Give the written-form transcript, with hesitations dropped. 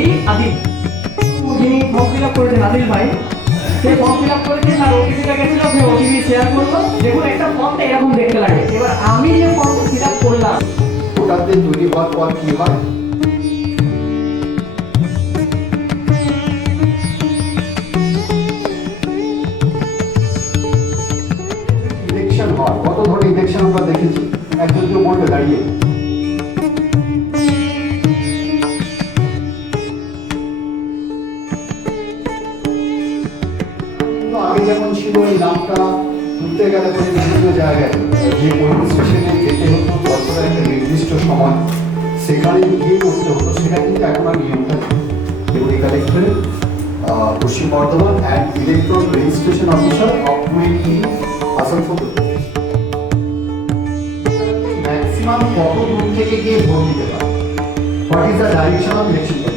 ওটি আদিল, যিনি form fill up করেছেন আদিল ভাই, সে ফর্ম ফিল আপ করেছে, তার ওটিপিটা গেছিল, সে ওটিপি শেয়ার করলো। দেখুন একটা ফর্মটা এরকম দেখতে লাগে। এবার আমি যে ফর্মটা ফিল আপ করলাম, ভোটারদের তৈরি হওয়ার পর কি হয়, ইলেকশন হয়, কত ধরনের ইলেকশন আমরা দেখেছি, একজন কেউ বলবে দাঁড়িয়ে আগে যেমন ছিল এই নামটা ঘুরতে গেলে পরে বিভিন্ন জায়গায় যে পোলিং স্টেশনে যেতে হতো বছরের একটা নির্দিষ্ট সময় সেখানে গিয়ে করতে হতো, সেটা কিন্তু এখন আর নিয়মটা deputy কালেক্টরের Paschim Bardhaman and electron registration officer of Asansol. Maximum কত দূর থেকে গিয়ে ভোট দিতে পারে, what is the direction of election.